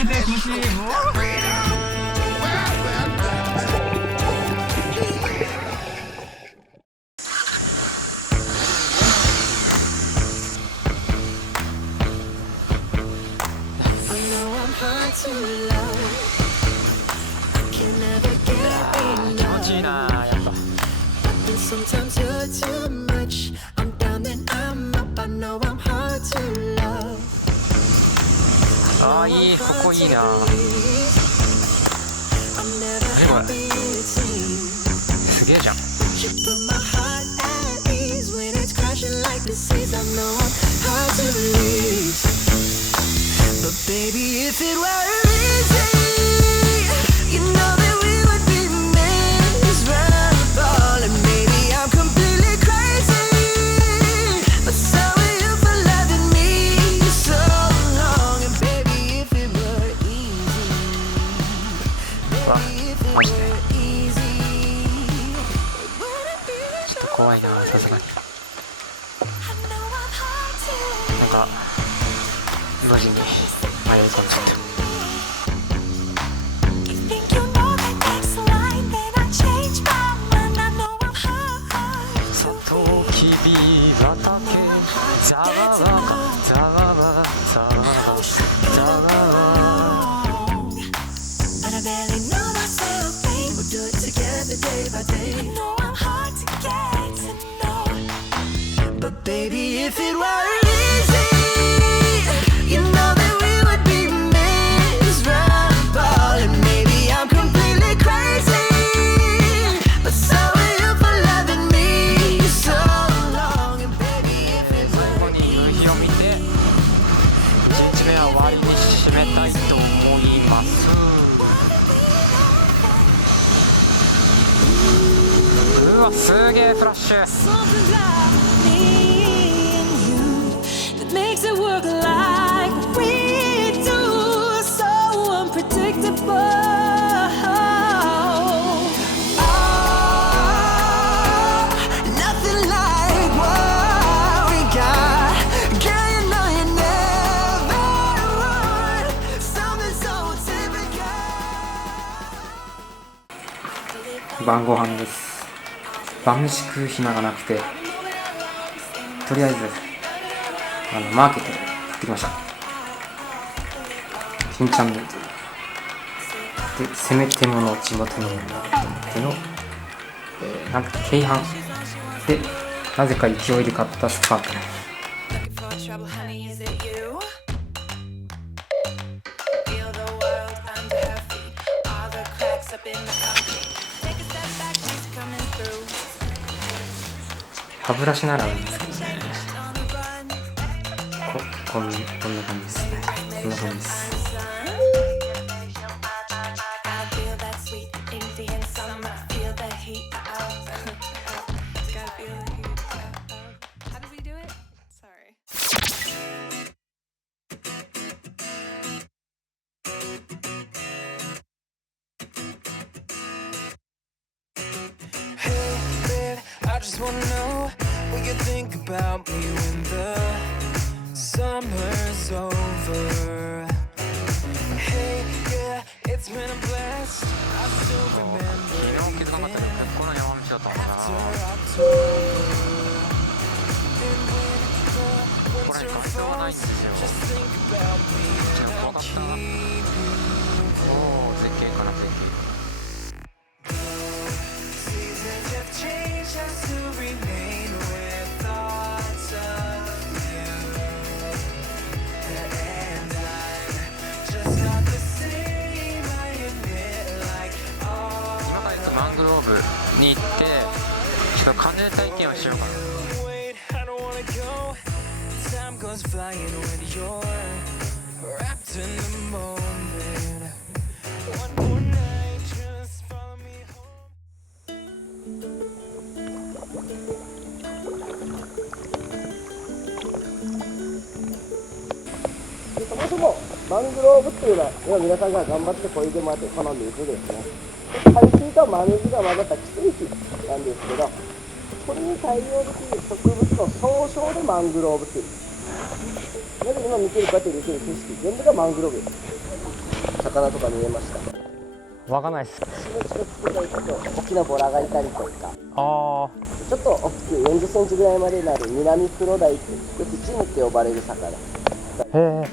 けて気持ちいい。気持ちいいなやっぱ。ああいい、ここいいな。何これすげえじゃん。マジでちょっと怖いな、さすがに。なんか路地に迷い込んじゃって。サトウキビ畑ザワワカザワワザワワザワワ。Baby, if it were easy, you know that we would be miserable. And maybe I'm completely crazy, but so are you for loving me so long. And baby, if it were easy. 夕日を見て1日目は終わりに締めたいと思います。うわ、すげえフラッシュ。Makes it work like we do, so unpredictable. Oh, nothing like what we got. Girl, you know you never run. Something so typical. 晩ご飯です。晩飯食う暇がなくて、とりあえずマーケットで買ってきました。新チャンネルというで、せめてもの地元のものでの、なんか軽販で、なぜか勢いで買ったスカート。歯ブラシならあるんですけどね。こんな感じですね。こんな感じです。I just wanna know what you think about me when the summer's over. Hey, yeah, it's been a blast. I still remember even after October. And when the winter falls, just think about me and I'll keep you warm. Seasons have changed, I still remain with thoughts of you. And I'm just not the same, I admit, like all 今からマングローブに行ってちょっと感じで体験をしようかな。 Wait, I don't wanna go. Time goes flying when you're wrapped in the moment. One more night, just follow me home. そもそもマングローブっていうのは今皆さんが頑張ってこいでもらって好んでいくですね。海水と真水が混ざった寄生樹なんですけど、これに対応できる植物の総称でマングローブっていう。なので今見てるこうやって見てる景色全部がマングローブです。魚とか見えました。わかんないです。島の近くが行くと大きなボラがいたりとか、あちょっと大きく40センチぐらいまでなる南クロダイってよくチムって呼ばれる魚。あ、へえ、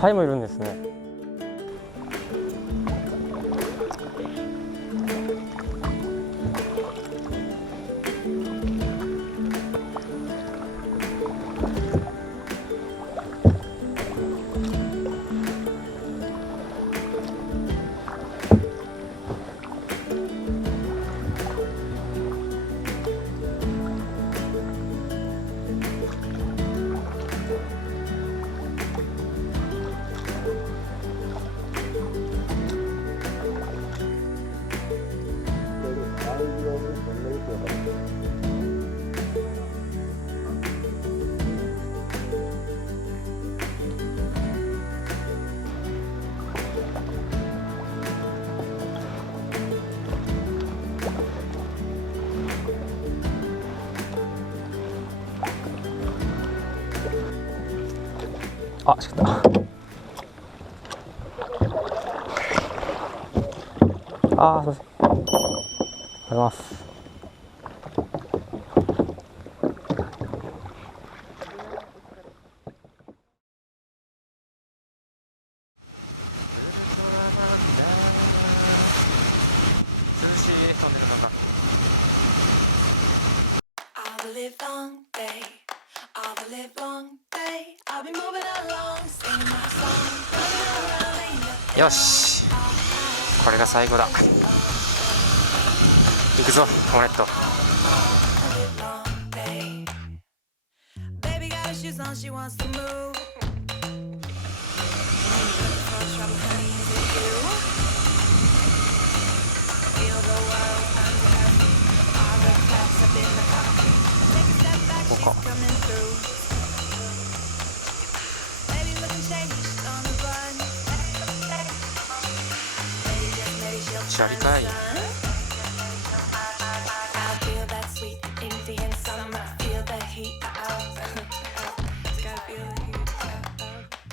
タイもいるんですね。あ、違った。あー、すいません。ありがとうございます。涼しいトンネルの中。All the live long day, all the live long day. I'll be moving along, singing my song, running around. よし、これが最後だ。行くぞ、ホーネット。Baby got her shoes on, she wants to move. Trouble, honey, is it you? Feel the world under her feet. All the cracks up in the concrete. Take a step back, she's coming through. Baby looking shady, she's on the run. Baby just maybe she'll シャリかい。I feel that sweet Indian summer. Feel the heat. Just gotta feel the heat.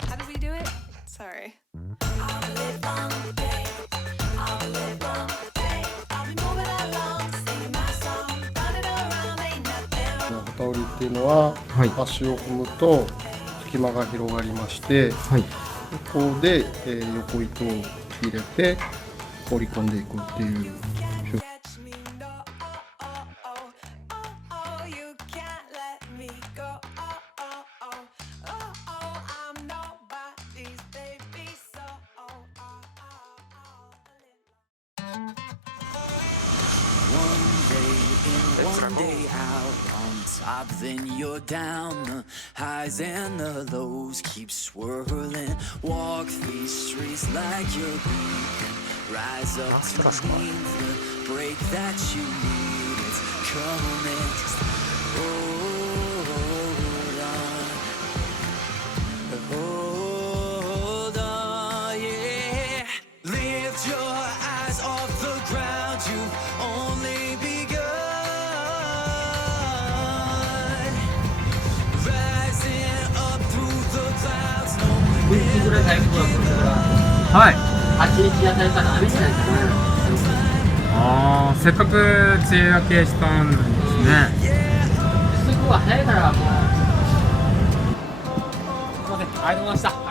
How did we do it? Sorry. I'll live long day. I'll live long day. I'll be moving along, singing my song. Running around, ain't nothing. 旗織りっていうのは、はい足を踏むと隙間が広がりまして、はい。ここで、横糸を入れて織り込んでいくっていう。 Catch me, no. You can't let me go. I'm nobody's baby, so One day out, on top, then you're down. The highs and the lows keep swirling. Walk these streets like you're breathing. Rise up to meet the break that you need. It's coming. Just hold on, yeah. Lift your eyes off the ground. You've only begun. Rising up through the clouds. No ぐらい大丈夫だからはい。 8日やったりから雨じゃないかな。ああ、せっかく梅雨明けしたんですね。すぐは早いからもう。すみません、ありがとうございました。